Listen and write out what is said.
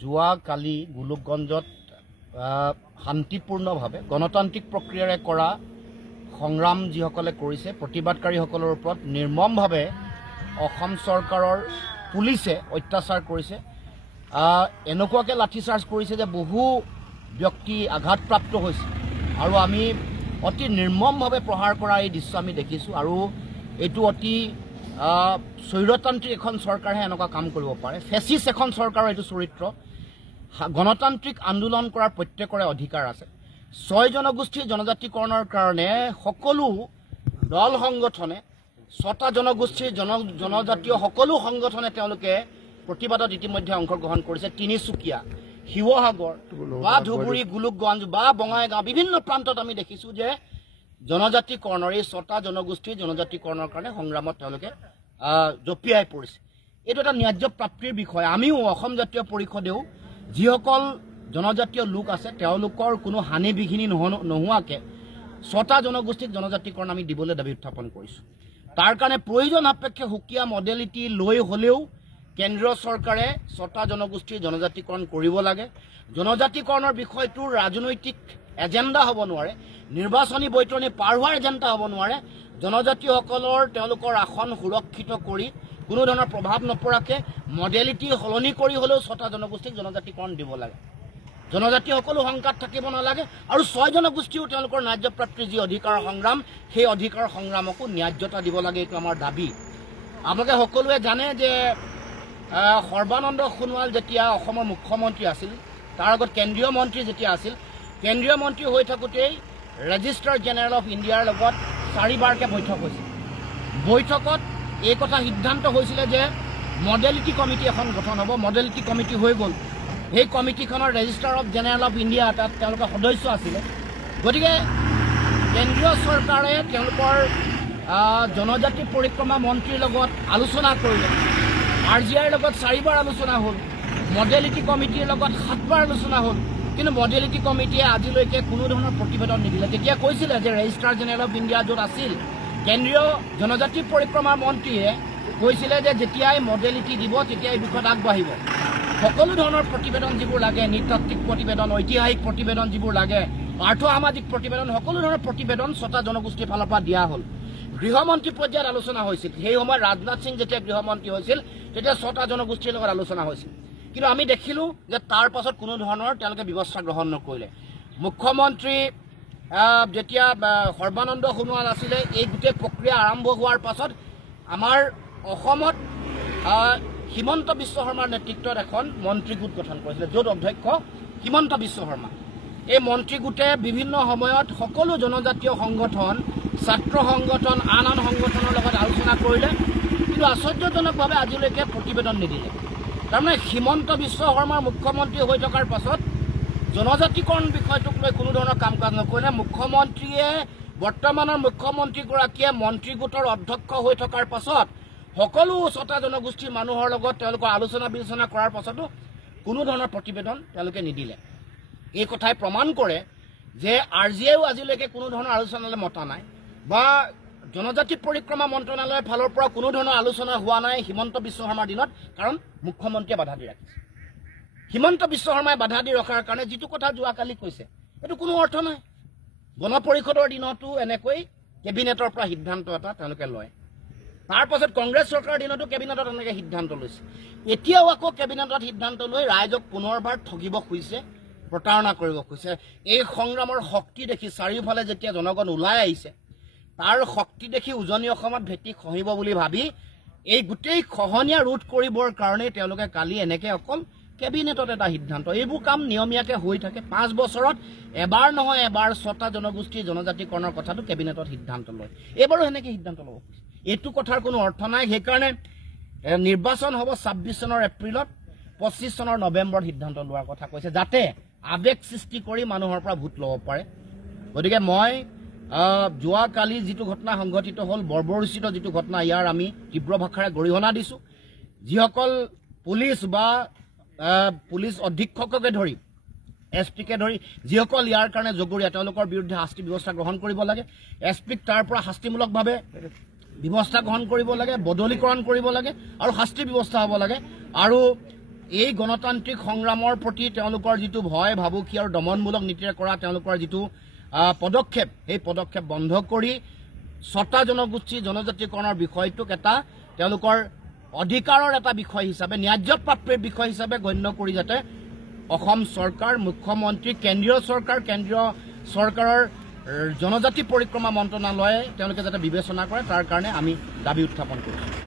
যোৱা কালি গোলকগঞ্জত শান্তিপূৰ্ণভাৱে গণতান্ত্ৰিক প্ৰক্ৰিয়াৰে কৰা সংগ্ৰাম যিসকলে কৰিছে প্ৰতিবাদকাৰীসকলৰ ওপৰত নিৰ্মমভাৱে অসম চৰকাৰৰ পুলিচে অত্যাচাৰ কৰিছে এনেকুৱাকৈ লাঠিচাৰ্জ কৰিছে যে বহু ব্যক্তি আঘাতপ্ৰাপ্ত হৈছে আৰু আমি অতি নিৰ্মমভাৱে প্ৰহাৰ কৰা এই দৃশ্য আমি দেখিছোঁ আৰু এইটো অতি স্বৈৰতান্ত্ৰিক এখন চৰকাৰহে এনেকুৱা কাম কৰিব পাৰে ফেচিষ্ট এখন চৰকাৰৰ এইটো চৰিত্ৰ গণতান্ত্ৰিক আন্দোলন কৰাৰ প্ৰত্যেকৰে অধিকাৰ আছে 6 জনগোষ্ঠীৰ জনজাতিকৰণৰ কাৰণে সকলো দল সংগঠনে 6টা জনগোষ্ঠীৰ জনজাতীয় সকলো সংগঠনে তেওঁলোকে প্ৰতিবাদত ইতিমধ্যে অংশগ্ৰহণ কৰিছে তিনিচুকীয়া শিৱসাগৰ বা ধুবুৰী গোলকগঞ্জ বা বঙাইগাঁও বিভিন্ন প্ৰান্তত আমি দেখিছোঁ যে জনজাতিকৰণৰ এই 6টা জনগোষ্ঠীৰ জনজাতিকৰণৰ কাৰণে সংগ্ৰামত তেওঁলোকে জপিয়াই পৰিছে এইটো এটা ন্যায্য প্ৰাপ্তিৰ বিষয় আমিও অসম জাতীয় পৰিষদেও যিসকল জনজাতীয় লোক আছে তেওঁলোকৰ কোনো হানি বিঘিনি নোহোৱাকৈ 6টা জনগোষ্ঠীক জনজাতিকৰণ আমি দিবলৈ দাবী উত্থাপন কৰিছোঁ তাৰ কাৰণে প্ৰয়োজন সাপেক্ষে সুকীয়া মডেলিটি লৈ হ'লেও কেন্দ্ৰীয় চৰকাৰে 6টা জনগোষ্ঠীৰ জনজাতিকৰণ কৰিব লাগে জনজাতিকৰণৰ বিষয়টোৰ ৰাজনৈতিক এজেণ্ডা হ'ব নোৱাৰে নিৰ্বাচনী বৈতৰণি পাৰ হোৱাৰ এজেণ্ডা হ'ব নোৱাৰে জনজাতিসকলৰ তেওঁলোকৰ আসন সুৰক্ষিত কৰি কোনো ধৰণৰ প্ৰভাৱ নপৰাকৈ মডেলিটি সলনি কৰি হ'লেও 6টা জনগোষ্ঠীক জনজাতিকৰণ দিব লাগে জনজাতি সকলো সংকাত থাকিব নালাগে আৰু 6 জনগোষ্ঠীও তেওঁলোকৰ ন্যায্যপ্ৰাপ্তিৰ যি অধিকাৰৰ সংগ্ৰাম সেই অধিকাৰৰ সংগ্ৰামকো ন্যায্যতা দিব লাগে এইটো আমাৰ দাবী আপোনালোকে সকলোৱে জানে যে সৰ্বানন্দ সোণোৱাল যেতিয়া অসমৰ মুখ্যমন্ত্ৰী আছিল তাৰ আগত কেন্দ্ৰীয় মন্ত্ৰী যেতিয়া আছিল কেন্দ্ৰীয় মন্ত্ৰী হৈ থাকোঁতেই ৰেজিষ্ট্ৰাৰ জেনেৰেল অফ ইণ্ডিয়াৰ লগত 4বাৰকৈ বৈঠক হৈছিল বৈঠকত এই কথা সিদ্ধান্ত হৈছিলে যে মডেলিটি কমিটি এখন গঠন হ'ব মডেলিটি কমিটি হৈ গ'ল সেই কমিটিখনৰ registrar of general of India তাত তেওঁলোকৰ সদস্য আছিলে গতিকে কেন্দ্ৰীয় চৰকাৰে তেওঁলোকৰ জনজাতি পৰিক্ৰমা মন্ত্ৰীৰ লগত আলোচনা কৰিলে RGIৰ লগত 4বাৰ আলোচনা হ'ল মডেলিটি কমিটিৰ লগত 7বাৰ আলোচনা হ'ল কিন্তু মডেলিটি কমিটিয়ে আজিলৈকে কোনো ধৰণৰ প্ৰতিবেদন নিদিলে তেতিয়া কৈছিলে যে ৰেজিষ্ট্ৰাৰ জেনেৰেল অফ ইণ্ডিয়া য'ত আছিল কেন্দ্ৰীয় জনজাতি পৰিক্ৰমা মন্ত্ৰীয়ে কৈছিলে যে যেতিয়াই মডেলিটি দিব তেতিয়াই বিষয়ত আগবাঢ়িব সকলো ধৰণৰ প্ৰতিবেদন যিবোৰ লাগে নৃতাত্ত্বিক প্ৰতিবেদন ঐতিহাসিক প্ৰতিবেদন যিবোৰ লাগে আৰ্থ সামাজিক প্ৰতিবেদন সকলো ধৰণৰ প্ৰতিবেদন 6টা জনগোষ্ঠীৰ ফালৰ পৰা দিয়া হ'ল গৃহমন্ত্ৰী পৰ্যায়ত আলোচনা হৈছিল সেই সময়ত ৰাজনাথ সিং যেতিয়া গৃহমন্ত্ৰী হৈছিল তেতিয়া 6টা জনগোষ্ঠীৰ লগত আলোচনা হৈছিল কিন্তু আমি দেখিলোঁ যে তাৰ পাছত কোনো ধৰণৰ তেওঁলোকে ব্যৱস্থা গ্ৰহণ নকৰিলে মুখ্যমন্ত্ৰী যেতিয়া সৰ্বানন্দ সোণোৱাল আছিলে এই গোটেই প্ৰক্ৰিয়া আৰম্ভ হোৱাৰ পাছত আমাৰ অসমত হিমন্ত বিশ্ব শৰ্মাৰ নেতৃত্বত এখন মন্ত্ৰী গোট গঠন কৰিছিলে য'ত অধ্যক্ষ হিমন্ত বিশ্ব শৰ্মা এই মন্ত্ৰী গোটে বিভিন্ন সময়ত সকলো জনজাতীয় সংগঠন ছাত্ৰ সংগঠন আন সংগঠনৰ লগত আলোচনা কৰিলে কিন্তু আশ্চৰ্যজনকভাৱে আজিলৈকে প্ৰতিবেদন নিদিলে তাৰমানে হিমন্ত বিশ্ব শৰ্মাৰ মুখ্যমন্ত্ৰী হৈ থকাৰ পাছত জনজাতিকৰণ বিষয়টোক লৈ কোনো ধৰণৰ কাম কাজ নকৰিলে মুখ্যমন্ত্ৰীয়ে বৰ্তমানৰ মুখ্যমন্ত্ৰীগৰাকীয়ে মন্ত্ৰী গোটৰ অধ্যক্ষ হৈ থকাৰ পাছত সকলো 6টা জনগোষ্ঠীৰ মানুহৰ লগত তেওঁলোকৰ আলোচনা বিলোচনা কৰাৰ পাছতো কোনো ধৰণৰ প্ৰতিবেদন তেওঁলোকে নিদিলে এই কথাই প্ৰমাণ কৰে যে RGIও আজিলৈকে কোনো ধৰণৰ আলোচনালৈ মতা নাই বা জনজাতি পৰিক্ৰমা মন্ত্ৰণালয়ৰ ফালৰ পৰা কোনো ধৰণৰ আলোচনা হোৱা নাই হিমন্ত বিশ্ব শৰ্মাৰ দিনত কাৰণ মুখ্যমন্ত্ৰীয়ে বাধা দি ৰাখিছে হিমন্ত বিশ্ব শৰ্মাই বাধা দি ৰখাৰ কাৰণে যিটো কথা যোৱাকালি কৈছে এইটো কোনো অৰ্থ নাই গণ পৰিষদৰ দিনতো এনেকৈ কেবিনেটৰ পৰা সিদ্ধান্ত এটা তেওঁলোকে লয় তাৰ পাছত কংগ্ৰেছ চৰকাৰৰ দিনতো কেবিনেটত এনেকৈ সিদ্ধান্ত লৈছে এতিয়াও আকৌ কেবিনেটত সিদ্ধান্ত লৈ ৰাইজক পুনৰবাৰ ঠগিব খুজিছে প্ৰতাৰণা কৰিব খুজিছে এই সংগ্ৰামৰ শক্তি দেখি চাৰিওফালে যেতিয়া জনগণ ওলাই আহিছে তাৰ শক্তি দেখি উজনি অসমত ভেটি খহিব বুলি ভাবি এই গোটেই খহনীয়া ৰোধ কৰিবৰ কাৰণে তেওঁলোকে কালি এনেকৈ অকল কেবিনেটত এটা সিদ্ধান্ত এইবোৰ কাম নিয়মীয়াকৈ হৈ থাকে 5 বছৰত এবাৰ নহয় এবাৰ 6টা জনগোষ্ঠীৰ জনজাতিকৰণৰ কথাটো কেবিনেটত সিদ্ধান্ত লয় এইবাৰো সেনেকৈ সিদ্ধান্ত ল'ব এইটো কথাৰ কোনো অৰ্থ নাই সেইকাৰণে নিৰ্বাচন হ'ব 26 চনৰ এপ্ৰিলত 25 চনৰ নৱেম্বৰত সিদ্ধান্ত লোৱাৰ কথা কৈছে যাতে আবেগ সৃষ্টি কৰি মানুহৰ পৰা ভোট ল'ব পাৰে গতিকে মই যোৱাকালি যিটো ঘটনা সংঘটিত হ'ল বৰ্বৰোচিত যিটো ঘটনা ইয়াৰ আমি তীব্ৰ ভাষাৰে গৰিহণা দিছোঁ যিসকল পুলিচ বা পুলিচ অধীক্ষককে ধৰি SPকে ধৰি যিসকল ইয়াৰ কাৰণে জগৰীয়া তেওঁলোকৰ বিৰুদ্ধে শাস্তি ব্যৱস্থা গ্ৰহণ কৰিব লাগে SPক তাৰ পৰা শাস্তিমূলকভাৱে ব্যৱস্থা গ্ৰহণ কৰিব লাগে বদলীকৰণ কৰিব লাগে আৰু শাস্তি ব্যৱস্থা হ'ব লাগে আৰু এই গণতান্ত্ৰিক সংগ্ৰামৰ প্ৰতি তেওঁলোকৰ যিটো ভয় ভাবুকি আৰু দমনমূলক নীতিৰে কৰা তেওঁলোকৰ যিটো পদক্ষেপ সেই পদক্ষেপ বন্ধ কৰি ছটা জনগোষ্ঠী জনজাতিকৰণৰ বিষয়টোক এটা তেওঁলোকৰ অধিকাৰৰ এটা বিষয় হিচাপে ন্যায্য প্ৰাপ্তিৰ বিষয় হিচাপে গণ্য কৰি যাতে অসম চৰকাৰ মুখ্যমন্ত্ৰী কেন্দ্ৰীয় চৰকাৰৰ জনজাতি পৰিক্ৰমা মন্ত্ৰণালয়ে তেওঁলোকে যাতে বিবেচনা কৰে তাৰ কাৰণে আমি দাবী উত্থাপন কৰিছোঁ।